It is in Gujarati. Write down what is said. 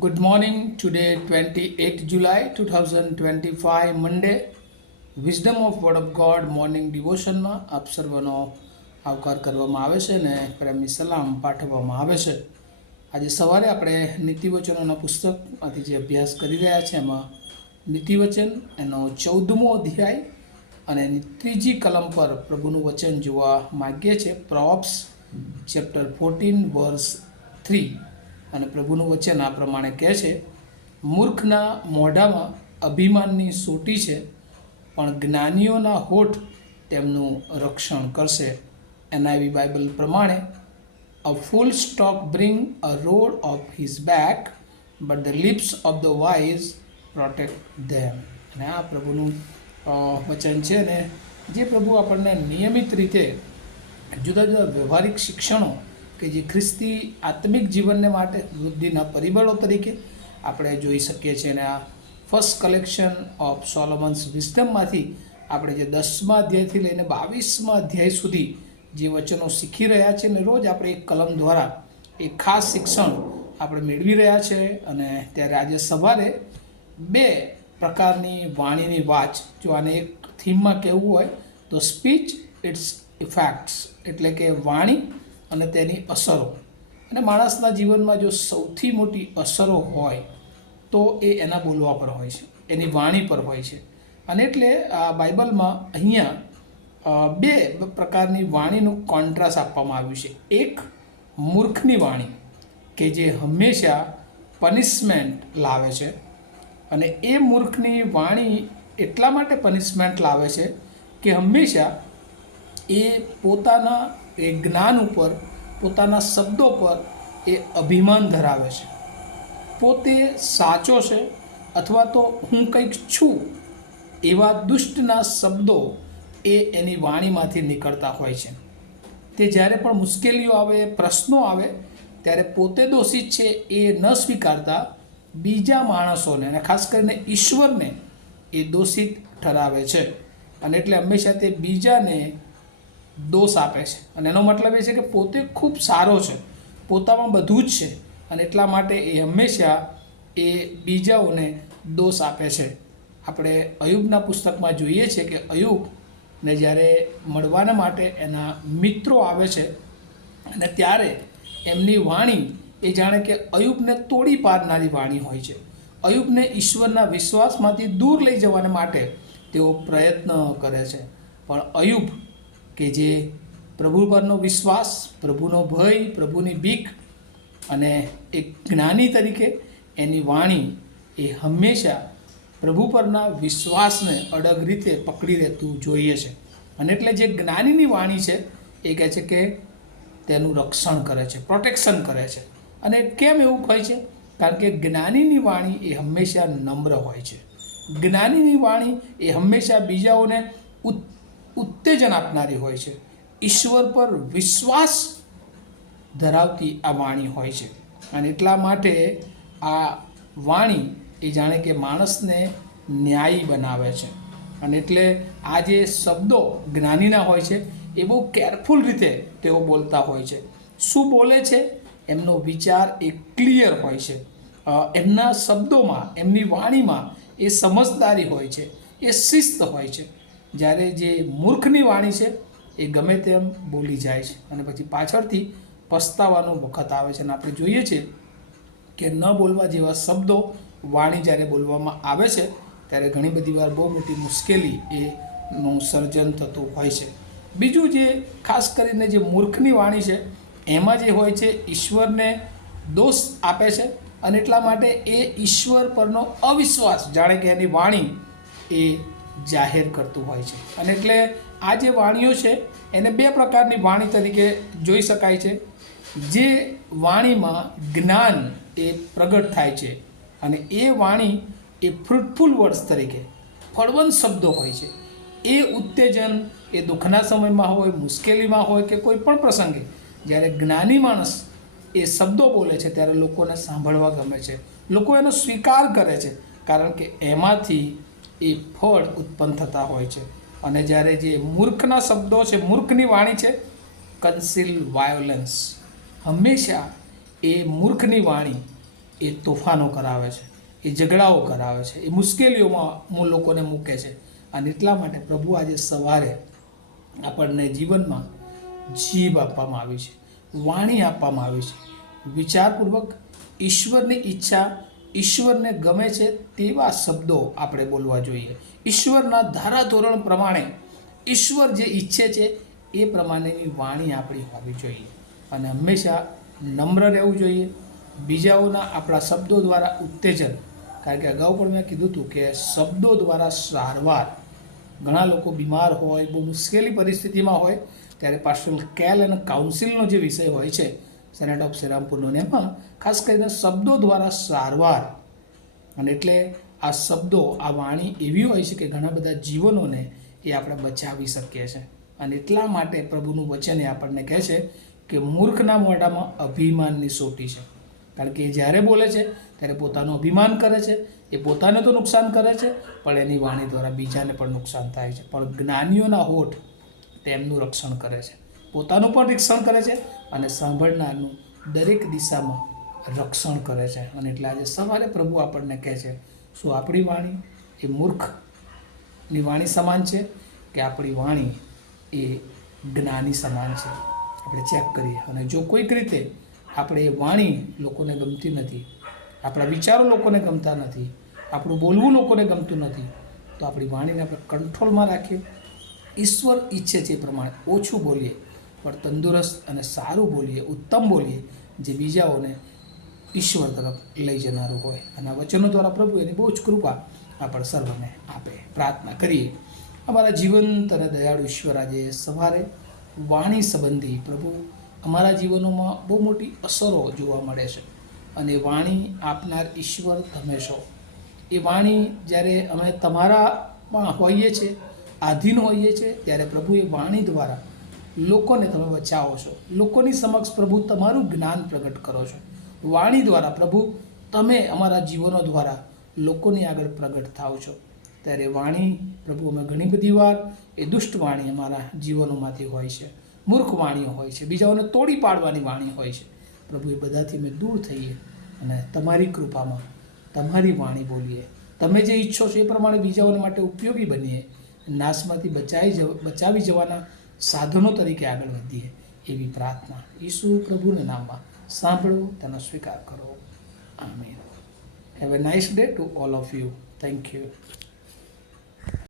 Good morning. Today, 28th July 2025, Monday. Wisdom of Word of God morning ડિવોશનમાં આપ સર્વનો આવકાર કરવામાં આવે છે ને પ્રેમની સલામ પાઠવવામાં આવે છે. આજે સવારે આપણે નીતિવચનોના પુસ્તકમાંથી જે અભ્યાસ કરી રહ્યા છે એમાં નીતિવચન એનો 14મો અધ્યાય અને એની ત્રીજી કલમ પર પ્રભુનું વચન જોવા માગીએ છીએ. પ્રોવ્સ ચેપ્ટર 14 વર્સ 3 અને પ્રભુનું વચન આ પ્રમાણે કહે છે, મૂર્ખના મોઢામાં અભિમાનની સોટી છે, પણ જ્ઞાનીઓના હોઠ તેમનું રક્ષણ કરશે. NIV બાઇબલ પ્રમાણે, a fool stock bring a rod of his back, but the lips of the wise protect them. અને આ પ્રભુનું વચન છે ને જે પ્રભુ આપણને નિયમિત રીતે જુદા જુદા વ્યવહારિક શિક્ષણો કે જે ખ્રિસ્તી આત્મિક જીવનને માટે વૃદ્ધિના પરિબળો તરીકે આપણે જોઈ શકીએ છીએ. અને આ ફર્સ્ટ કલેક્શન ઓફ સોલોમન્સ વિઝડમમાંથી આપણે જે 10મા અધ્યાયથી લઈને 22મા અધ્યાય સુધી જે વચનો શીખી રહ્યા છીએ અને રોજ આપણે એક કલમ દ્વારા એક ખાસ શિક્ષણ આપણે મેળવી રહ્યા છે. અને ત્યારે આજે સવારે 2 પ્રકારની વાણીની વાચ, જો આને એક થીમમાં કહેવું હોય તો સ્પીચ ઇટ્સ ઇફેક્ટ્સ, એટલે કે વાણી અને તેની અસરો. અને માણસના જીવનમાં જો સૌથી મોટી અસરો હોય તો એ એના બોલવા પર હોય છે, એની વાણી પર હોય છે. અને એટલે આ બાઇબલમાં અહીંયા 2 પ્રકારની વાણીનું કોન્ટ્રાસ્ટ આપવામાં આવ્યું છે. એક મૂર્ખની વાણી કે જે હંમેશા પનિશમેન્ટ લાવે છે, અને એ મૂર્ખની વાણી એટલા માટે પનિશમેન્ટ લાવે છે કે હંમેશા એ પોતાના એ જ્ઞાન ઉપર, પોતાના શબ્દો પર એ અભિમાન ધરાવે છે. પોતે સાચો છે અથવા તો હું કંઈક છું એવા દુષ્ટના શબ્દો એ એની વાણીમાંથી નીકળતા હોય છે. તે જ્યારે પણ મુશ્કેલીઓ આવે, પ્રશ્નો આવે, ત્યારે પોતે દોષિત છે એ ન સ્વીકારતા બીજા માણસોને અને ખાસ કરીને ઈશ્વરને એ દોષિત ઠરાવે છે. અને એટલે હંમેશા તે બીજાને દોષ આપે છે. અને એનો મતલબ એ છે કે પોતે ખૂબ સારો છે, પોતામાં બધું જ છે, અને એટલા માટે એ હંમેશા એ બીજાઓને દોષ આપે છે. આપણે અયુબના પુસ્તકમાં જોઈએ છીએ કે અયુબને જ્યારે મળવાના માટે એના મિત્રો આવે છે અને ત્યારે એમની વાણી એ જાણે કે અયુબને તોડી પાડનારી વાણી હોય છે. અયુબને ઈશ્વરના વિશ્વાસમાંથી દૂર લઈ જવાને માટે તેઓ પ્રયત્ન કરે છે. પણ અયુબ કે જે પ્રભુ પરનો વિશ્વાસ, પ્રભુનો ભય, પ્રભુની બીક અને એક જ્ઞાની તરીકે એની વાણી એ હંમેશા પ્રભુ પરના વિશ્વાસને અડગ રીતે પકડી રહેતું જોઈએ છે. અને એટલે જે જ્ઞાનીની વાણી છે એ કહે છે કે તેનું રક્ષણ કરે છે, પ્રોટેક્શન કરે છે. અને કેમ એવું કહે છે? કારણ કે જ્ઞાનીની વાણી એ હંમેશા નમ્ર હોય છે. જ્ઞાનીની વાણી એ હંમેશા બીજાઓને ઉત્તેજન આપનારી હોય છે. ઈશ્વર પર વિશ્વાસ ધરાવતી આ વાણી હોય છે. અને એટલા માટે આ વાણી એ જાણે કે માણસને ન્યાયી બનાવે છે. અને એટલે આ જે શબ્દો જ્ઞાનીના હોય છે એ બહુ કેરફુલ રીતે તેઓ બોલતા હોય છે. શું બોલે છે? એમનો વિચાર એ ક્લિયર હોય છે. એમના શબ્દોમાં, એમની વાણીમાં એ સમજદારી હોય છે, એ શિસ્ત હોય છે. જ્યારે જે મૂર્ખની વાણી છે એ ગમે તેમ બોલી જાય છે અને પછી પાછળથી પસ્તાવાનો વખત આવે છે. અને આપણે જોઈએ છીએ કે ન બોલવા જેવા શબ્દો વાણી જ્યારે બોલવામાં આવે છે ત્યારે ઘણી બધી વાર બહુ મોટી મુશ્કેલી એનું સર્જન થતું હોય છે. બીજું જે ખાસ કરીને જે મૂર્ખની વાણી છે એમાં જે હોય છે ઈશ્વરને દોષ આપે છે. અને એટલા માટે એ ઈશ્વર પરનો અવિશ્વાસ જાણે કે એની વાણી એ જાહેર કરતું હોય છે. અને એટલે આ જે વાણીઓ છે એને 2 પ્રકારની વાણી તરીકે જોઈ શકાય છે. જે વાણીમાં જ્ઞાન એ પ્રગટ થાય છે અને એ વાણી એ ફ્રૂટફુલ વર્ડ્સ તરીકે ફળવંત શબ્દો હોય છે. એ ઉત્તેજન એ દુઃખના સમયમાં હોય, મુશ્કેલીમાં હોય કે કોઈ પણ પ્રસંગે જ્યારે જ્ઞાની માણસ એ શબ્દો બોલે છે ત્યારે લોકોને સાંભળવા ગમે છે, લોકો એનો સ્વીકાર કરે છે, કારણ કે એમાંથી એ ફળ ઉત્પન્ન થતા હોય છે. અને જ્યારે જે મૂર્ખના શબ્દો છે, મૂર્ખની વાણી છે, કન્સીલ વાયોલન્સ, હંમેશા એ મૂર્ખની વાણી એ તોફાનો કરાવે છે, એ ઝઘડાઓ કરાવે છે, એ મુશ્કેલીઓમાં લોકોને મૂકે છે. અને એટલા માટે પ્રભુ આજે સવારે આપણને જીવનમાં જીભ આપવામાં આવી છે, વાણી આપવામાં આવી છે. વિચારપૂર્વક ઈશ્વરની ઈચ્છા, ઈશ્વરને ગમે છે તેવા શબ્દો આપણે બોલવા જોઈએ. ઈશ્વરના ધારાધોરણ પ્રમાણે ઈશ્વર જે ઈચ્છે છે એ પ્રમાણેની વાણી આપણી હોવી જોઈએ. અને હંમેશા નમ્ર રહેવું જોઈએ. બીજાઓના આપણા શબ્દો દ્વારા ઉત્તેજન, કારણ કે અગાઉ પણ મેં કીધું હતું કે શબ્દો દ્વારા સારવાર. ઘણા લોકો બીમાર હોય, બહુ મુશ્કેલી પરિસ્થિતિમાં હોય, ત્યારે પાસ્ટર કેલ અને કાઉન્સિલનો જે વિષય હોય છે સેનેટ ઓફ શ્રીરામપુરનો, એમાં ખાસ કરીને શબ્દો દ્વારા સારવાર. અને એટલે આ શબ્દો, આ વાણી એવી હોય છે કે ઘણા બધા જીવનોને એ આપણે બચાવી શકીએ છીએ. અને એટલા માટે પ્રભુનું વચન એ આપણને કહે છે કે મૂર્ખના મોઢામાં અભિમાનની સોટી છે. કારણ કે એ જ્યારે બોલે છે ત્યારે પોતાનું અભિમાન કરે છે, એ પોતાને તો નુકસાન કરે છે, પણ એની વાણી દ્વારા બીજાને પણ નુકસાન થાય છે. પણ જ્ઞાનીઓના હોઠ તેમનું રક્ષણ કરે છે, પોતાનું પણ રક્ષણ કરે છે અને સાંભળનારનું દરેક દિશામાં રક્ષણ કરે છે. અને એટલે આજે સવારે પ્રભુ આપણને કહે છે, શું આપણી વાણી એ મૂર્ખની વાણી સમાન છે કે આપણી વાણી એ જ્ઞાની સમાન છે? આપણે ચેક કરીએ. અને જો કોઈક રીતે આપણે એ વાણી લોકોને ગમતી નથી, આપણા વિચારો લોકોને ગમતા નથી, આપણું બોલવું લોકોને ગમતું નથી, તો આપણી વાણીને આપણે કંટ્રોલમાં રાખીએ. ઈશ્વર ઈચ્છે છે એ પ્રમાણે ઓછું બોલીએ, પણ તંદુરસ્ત અને સારું બોલીએ, ઉત્તમ બોલીએ, જે બીજાઓને ઈશ્વર તરફ લઈ જનારું હોય. અને આ વચનો દ્વારા પ્રભુ એની બહુ જ કૃપા આપણે સર્વને આપે. પ્રાર્થના કરીએ. અમારા જીવંત અને દયાળુ ઈશ્વર, આજે સવારે વાણી સંબંધી પ્રભુ અમારા જીવનોમાં બહુ મોટી અસરો જોવા મળે છે. અને વાણી આપનાર ઈશ્વર તમે છો. એ વાણી જ્યારે અમે તમારામાં હોઈએ છીએ, આધીન હોઈએ છીએ, ત્યારે પ્રભુ એ વાણી દ્વારા લોકોને તમે બચાવો છો. લોકોની સમક્ષ પ્રભુ તમારું જ્ઞાન પ્રગટ કરો છો. વાણી દ્વારા પ્રભુ તમે અમારા જીવનો દ્વારા લોકોની આગળ પ્રગટ થાઓ છો. ત્યારે વાણી પ્રભુ અમે ઘણી બધી વાર એ દુષ્ટ વાણી અમારા જીવનોમાંથી હોય છે, મૂર્ખ વાણીઓ હોય છે, બીજાઓને તોડી પાડવાની વાણી હોય છે. પ્રભુ એ બધાથી અમે દૂર થઈએ અને તમારી કૃપામાં તમારી વાણી બોલીએ. તમે જે ઈચ્છો છો એ પ્રમાણે બીજાઓને માટે ઉપયોગી બનીએ, નાશમાંથી બચાવી જવાના સાધનો તરીકે આગળ વધીએ. એવી પ્રાર્થના ઈસુ પ્રભુના નામમાં સાંભળો, તેનો સ્વીકાર કરો. આમીન. Have a nice day to all of you. Thank you.